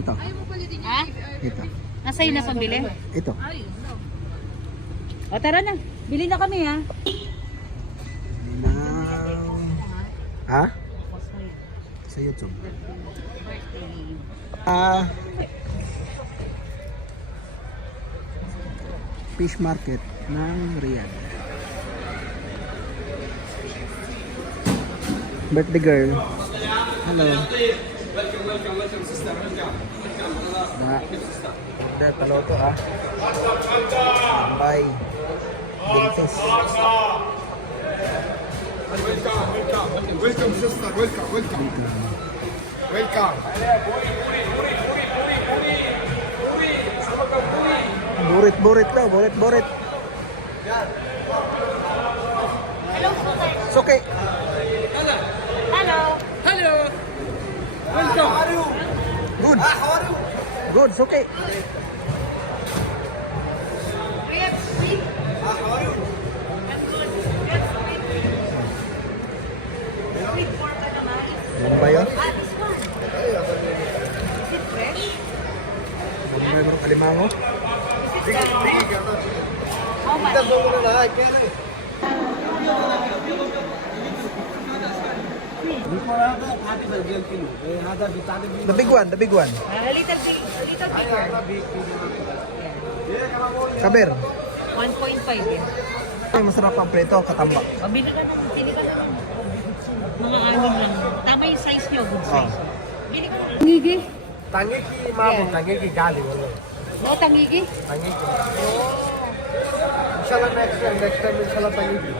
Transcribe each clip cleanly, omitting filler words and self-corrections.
Ito. Ha? Ito. Nasa iyo na pambili? Ito. O tara na, bili na kami ha. Ha? Sa YouTube. Fish market ng Riyadh. Birthday girl. Hello. Welcome, sister. Welcome, paloto ha. Bye. Buntis. Welcome, sister. Welcome. Burit daw, burit. It's okay. Hello. Welcome. How are you? Good. How are you? Good, it's okay. How are you? Ano ba yun? Is it fresh? Mayroon kalimango? How much? The big one. A little bigger. Kaber. 1.5 eh. Ay, masarap ang preto, katambak. Mabili ka na, sili ka na. Mga anim lang. Tama yung size nyo, good size. Bili ko. Tangigi? Tangiki, ma'am. Tangiki gali. No, tangigi? Tangiki. Inshallah next time inshallah tangiki.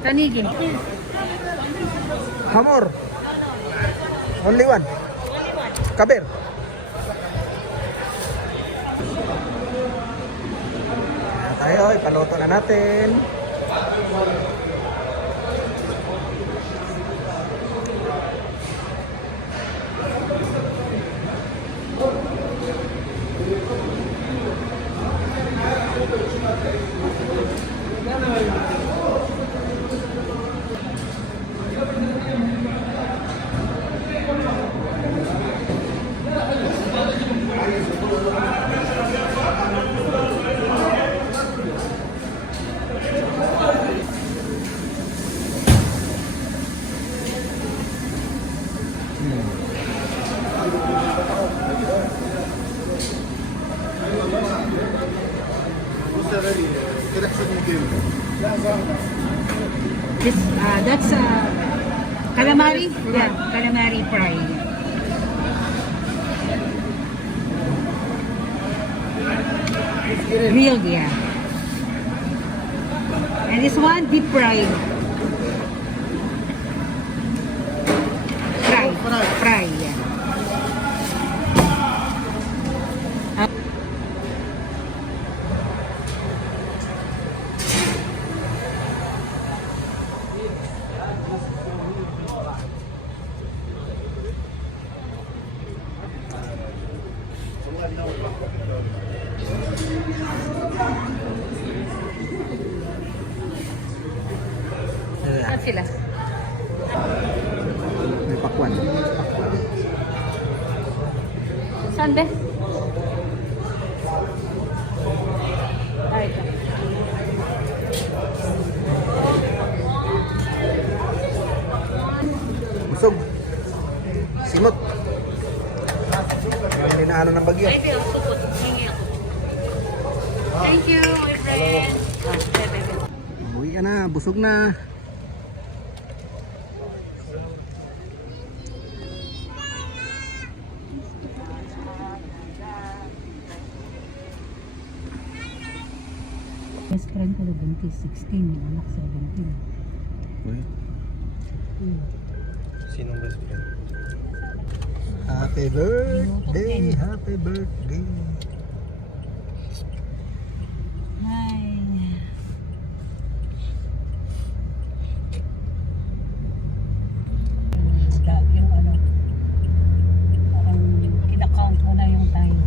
Tanigi. Hamor. Only one. Kaber. Ayan tayo, ipaluto na natin. This, that's calamari? Yeah, calamari fry. Grilled, yeah. And this one, deep fried. Fry, yeah. Saan sila? May pakwan. Saan be? Ay, ito. Busog. Simot. Yung ninalo ng bagyo. Ay, di, ang supot. Hingi ako. Thank you, my friend. Uwi ka na, busog na. Best friend ko na buntis, 16. Yung anak 17. Sinong best friend? Happy birthday, happy birthday. Hi. Yung ano, parang kinakount mo na yung time.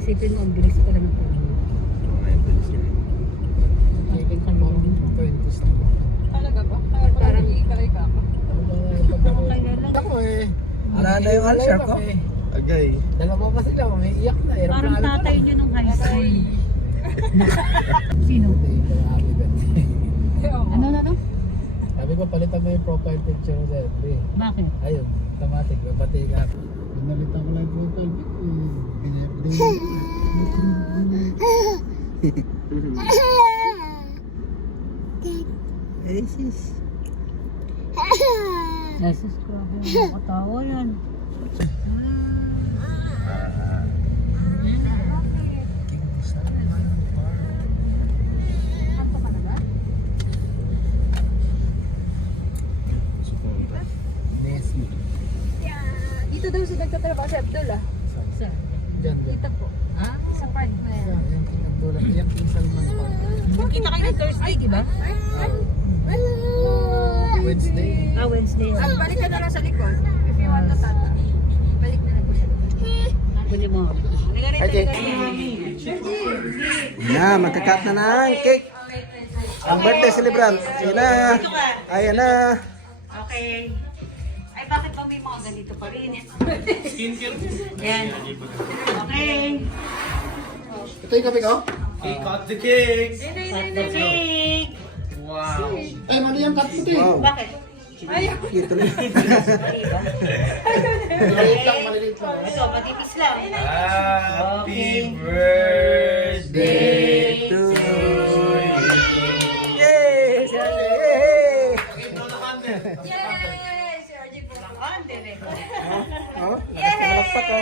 Isipin mo, ang bilis pala ng panahon. Ibig ka naman. Talaga ba? Parang ikay ka. Kaya lang. Ako eh. Ara na yung answer ko. Agay. Dalawa pa sila, umiiyak na. Parang tatay niyo nung high school. Sino? Ano na to? Sabi ko, palitan mo yung profile picture mo sa FB. Bakit? Ayun, automatic, babati ka. Pinalitan ko lang yung profile picture. Eh, sis. Jesus, grabe. Nakatawa yan. Nessie. Dito daw si nagtatrabaho si Abdul ah. Sir. Diyan, diyan. Dito po. Ha? Sa park na yan. Yan, King Abdullah. Yan, King Salman Park. Magkita kayo ng Thursday, di ba? Wednesday. Ah, Wednesday. At balik ka na lang sa likod. If you want to tata. Balik na lang po sa likod. Kunin mo. Okay. Na, magkakat na ng cake. Ang birthday celebrant. Ayan na. Ayan na. Okay. Ay, bakit ba may mga ganito pa rin? Skincare. Yan. Okay. Ito yung kape ko? Cut the cake! Cut the cake. Wow! Ay, mali yung cut mo Bakit? Ito na. Maliliit lang, maliliit lang. Ito, matipis lang. Happy birthday to to you! Yay! Yay! Yay! Si RJ po. Ang direct. Oh, malakpak oh.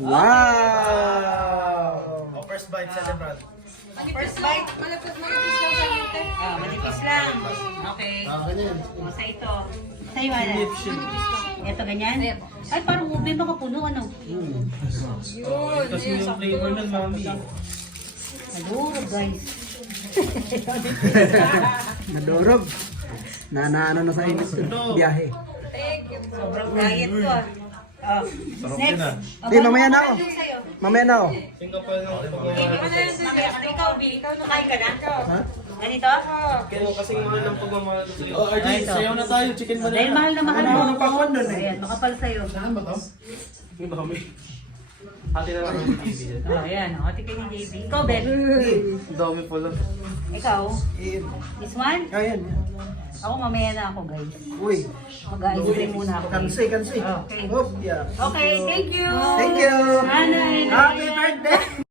Wow! Oh, first bite celebrant. First bite. Malapit lang sa ngiti. Ah, manipis lang. Okay. Ganyan. O, sa ito. Sa'yo, ano? Ito, ganyan? Ay, parang ube makapuno, ano? Yun. Kasi yung flavor ng mami. Nadurog, guys. Nadurog. Ano na sa init. Biyahe. Thank you. Sobrang diet ko, ah. Oh. Next. Di, mamaya na ako. Yung sa'yo. Mamaya na ako. Singapore ng Mamaya ka na ikaw, Bi. Ikaw kain ka na? Ha? Ganito? Kaya kasing mahal ng pagmamahal ko sa'yo. Oh, RJ, sayaw na tayo. Chicken Dahil mahal na mahal mo. pakwan doon eh. Ayan, makapal sa'yo. Saan ba to? Ang dami. Hati na lang ang TV. Oh, ayan. O, tika ni JB. Ikaw, Ben. Ang dami pala. Ikaw. This one? Ayan. Ako mamaya na ako, guys. Uy. Mag-ice cream muna ako. Kansi. Okay. Oh, yeah. Okay, thank you. Thank you. Nanay. Happy birthday!